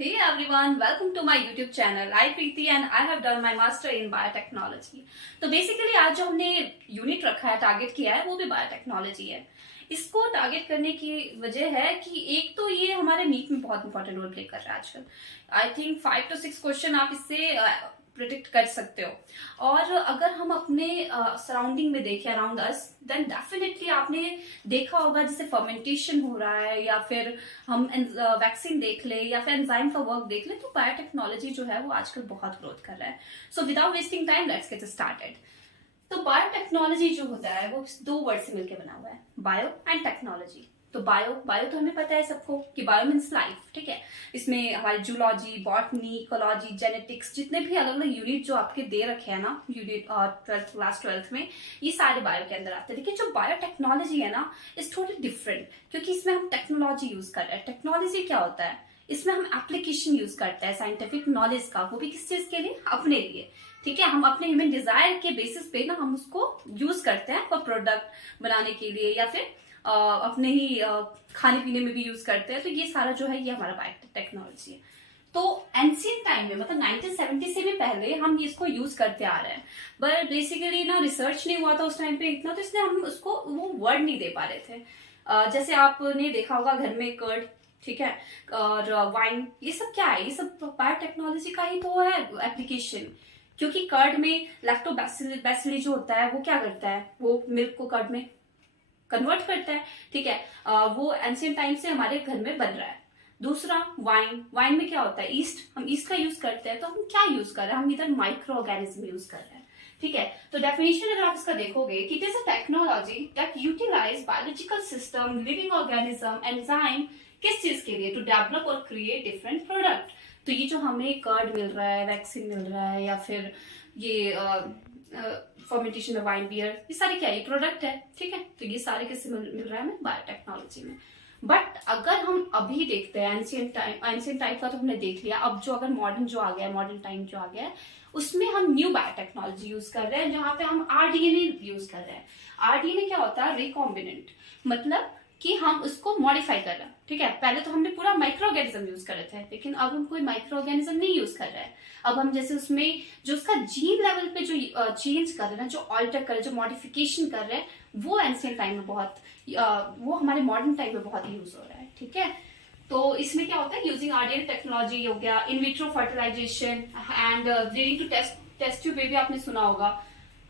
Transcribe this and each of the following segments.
Hey everyone, welcome to my YouTube channel. I Preeti and I have done my master in biotechnology. तो basically आज जो हमने unit रखा है, target किया है, वो भी बायोटेक्नोलॉजी है। इसको टारगेट करने की वजह है कि एक तो ये हमारे नीट में बहुत इंपॉर्टेंट रोल प्ले कर रहा है आजकल। आई थिंक 5 to 6 क्वेश्चन आप इससे प्रिडिक्ट कर सकते हो। और अगर हम अपने सराउंडिंग में देखें अराउंड अस, देन डेफिनेटली आपने देखा होगा जैसे फर्मेंटेशन हो रहा है, या फिर हम वैक्सीन देख ले, या फिर एंजाइम का वर्क देख ले, तो बायोटेक्नोलॉजी जो है वो आजकल बहुत ग्रोथ कर रहा है। So without wasting time let's get started. तो बायोटेक्नोलॉजी जो होता है वो 2 वर्ड से मिलकर बना हुआ है, बायो एंड टेक्नोलॉजी। तो बायो तो हमें पता है सबको कि बायो मीन्स लाइफ, ठीक है। इसमें हमारी जूलॉजी, बॉटनी, इकोलॉजी, जेनेटिक्स, जितने भी अलग अलग यूनिट जो आपके दे रखे हैं ना यूनिट क्लास 12th में, ये सारे बायो के अंदर आते हैं। लेकिन जो बायोटेक्नोलॉजी है ना, इज टोटली डिफरेंट, क्योंकि इसमें हम टेक्नोलॉजी यूज कर रहे हैं। टेक्नोलॉजी क्या होता है, इसमें हम एप्लीकेशन यूज करते हैं साइंटिफिक नॉलेज का, वो भी किस चीज के लिए, अपने लिए, ठीक है। हम अपने ह्यूमन डिजायर के बेसिस पे ना हम उसको यूज करते हैं फॉर प्रोडक्ट बनाने के लिए, या फिर अपने ही खाने पीने में भी यूज करते हैं। तो ये सारा जो है ये हमारा बायोटेक्नोलॉजी है। तो एंशिएंट टाइम में, मतलब 1970 से भी पहले हम इसको यूज करते आ रहे हैं, बट बेसिकली ना रिसर्च नहीं हुआ था उस टाइम पे इतना, तो इसलिए हम उसको वो वर्ड नहीं दे पा रहे थे। जैसे आपने देखा होगा घर में कर्ड, ठीक है, और वाइन, ये सब क्या है, ये सब बायोटेक्नोलॉजी का ही तो है एप्लीकेशन। क्योंकि कर्ड में लैक्टोबैसिली जो होता है वो क्या करता है, वो मिल्क को कर्ड में कन्वर्ट करता है, ठीक है। वो एंशिएंट टाइम से हमारे घर में बन रहा है। दूसरा वाइन में क्या होता है, ईस्ट, हम ईस्ट का यूज करते हैं। तो हम क्या यूज कर रहे हैं, हम इधर माइक्रो ऑर्गेनिज्म यूज कर रहे हैं, ठीक है। तो डेफिनेशन अगर आप इसका देखोगे कि it is a technology that utilize biological system, living organism, enzyme, किस चीज के लिए, टू डेवलप और क्रिएट डिफरेंट प्रोडक्ट। तो ये जो हमें कर्ड मिल रहा है, वैक्सीन मिल रहा है, या फिर ये फर्मेंटेशन में वाइन, बियर, ये सारे क्या, ये प्रोडक्ट है, ठीक है। तो ये सारे किससे मिल रहा है हमें, बायोटेक्नोलॉजी में। बट अगर हम अभी देखते हैं एंशिएंट टाइम का तो हमने देख लिया। अब जो अगर मॉडर्न जो आ गया है, मॉडर्न टाइम जो आ गया है, उसमें हम न्यू बायोटेक्नोलॉजी यूज कर रहे हैं, जहां पे हम आरडीएनए यूज कर रहे हैं। आरडीएनए क्या होता है, रिकॉम्बिनेंट, मतलब कि हम उसको मॉडिफाई कर रहे हैं, ठीक है। पहले तो हमने पूरा माइक्रो ऑर्गेनिज्म यूज कर रहे थे, लेकिन अब हम कोई माइक्रो ऑर्गेनिज्म नहीं यूज कर रहे हैं। अब हम जैसे उसमें जो उसका जीन लेवल पे जो चेंज कर रहे हैं, जो ऑल्टर कर रहे हैं, जो मॉडिफिकेशन कर रहे हैं, वो एंशिएंट टाइम में बहुत, वो हमारे मॉडर्न टाइम में बहुत यूज हो रहा है, ठीक है। तो इसमें क्या होता है, यूजिंग आरडीएनए टेक्नोलॉजी हो गया, in vitro fertilisation and leading to test tube भी आपने सुना होगा।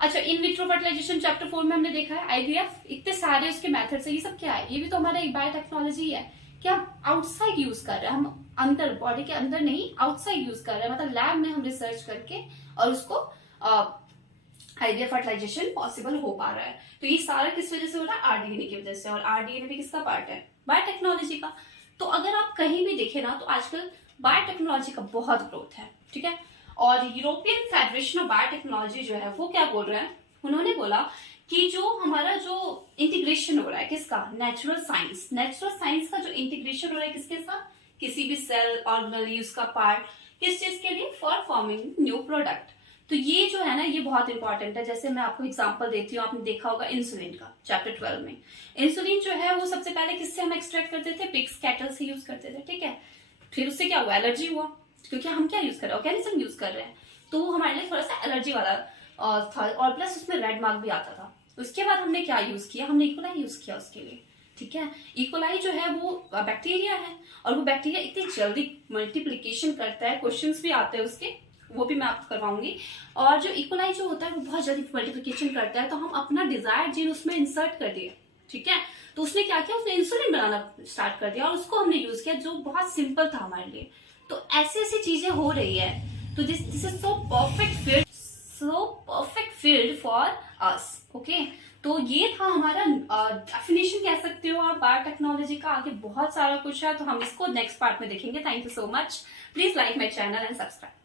अच्छा, इन विट्रो फर्टिलाइजेशन चैप्टर 4 में हमने देखा है, आईवीएफ, इतने सारे उसके मेथड्स है। ये सब क्या है, ये भी तो हमारा एक बायोटेक्नोलॉजी है कि हम आउटसाइड यूज कर रहे हैं, हम अंदर, बॉडी के अंदर नहीं, आउटसाइड यूज कर रहे हैं, मतलब लैब में हम रिसर्च करके और उसको आईवीएफ फर्टिलाइजेशन पॉसिबल हो पा रहा है। तो ये सारा किस वजह से हो रहा है, आरडीएनए की वजह से। और आरडीएनए भी किसका पार्ट है, बायोटेक्नोलॉजी का। तो अगर आप कहीं भी देखें ना, तो आजकल बायोटेक्नोलॉजी का बहुत ग्रोथ है, ठीक है। और यूरोपियन फेडरेशन ऑफ बायोटेक्नोलॉजी जो है वो क्या बोल रहे हैं, उन्होंने बोला कि जो हमारा जो इंटीग्रेशन हो रहा है किसका, नेचुरल साइंस का जो इंटीग्रेशन हो रहा है किसके साथ, किसी भी सेल ऑर्गेनेल उसका पार्ट, किस चीज के लिए, फॉर फॉर्मिंग न्यू प्रोडक्ट। तो ये जो है ना, ये बहुत इंपॉर्टेंट है। जैसे मैं आपको एग्जांपल देती हूँ, आपने देखा होगा इंसुलिन का, चैप्टर 12 में। इंसुलिन जो है वो सबसे पहले किससे हम एक्सट्रैक्ट करते थे, पिग्स, कैटल से यूज करते थे, ठीक है। फिर उससे क्या हुआ, एलर्जी हुआ, क्योंकि हम क्या यूज कर रहे हैं, ऑर्गेनिज्म यूज कर रहे हैं, तो वो हमारे लिए थोड़ा सा एलर्जी वाला था, और प्लस उसमें रेड मार्क भी आता था। उसके बाद हमने क्या यूज किया, हमने इकोलाई यूज किया उसके लिए, ठीक है। इकोलाई जो है वो बैक्टीरिया है, और वो बैक्टीरिया इतनी जल्दी मल्टीप्लीकेशन करता है, क्वेश्चंस भी आते हैं उसके, वो भी मैं आपको करवाऊंगी। और जो इकोलाई जो होता है वो बहुत जल्दी मल्टीप्लीकेशन करता है, तो हम अपना डिजायर जीन उसमें इंसर्ट कर दिए, ठीक है। तो उसने क्या किया, उसने इंसुलिन बनाना स्टार्ट कर दिया, और उसको हमने यूज किया, जो बहुत सिंपल था हमारे लिए। तो ऐसी ऐसी चीजें हो रही है। तो this is so perfect field for us, okay. तो ये था हमारा डेफिनेशन कह सकते हो आप बायोटेक्नोलॉजी का। आगे बहुत सारा कुछ है, तो हम इसको नेक्स्ट पार्ट में देखेंगे। Thank you so much, please like my channel and subscribe.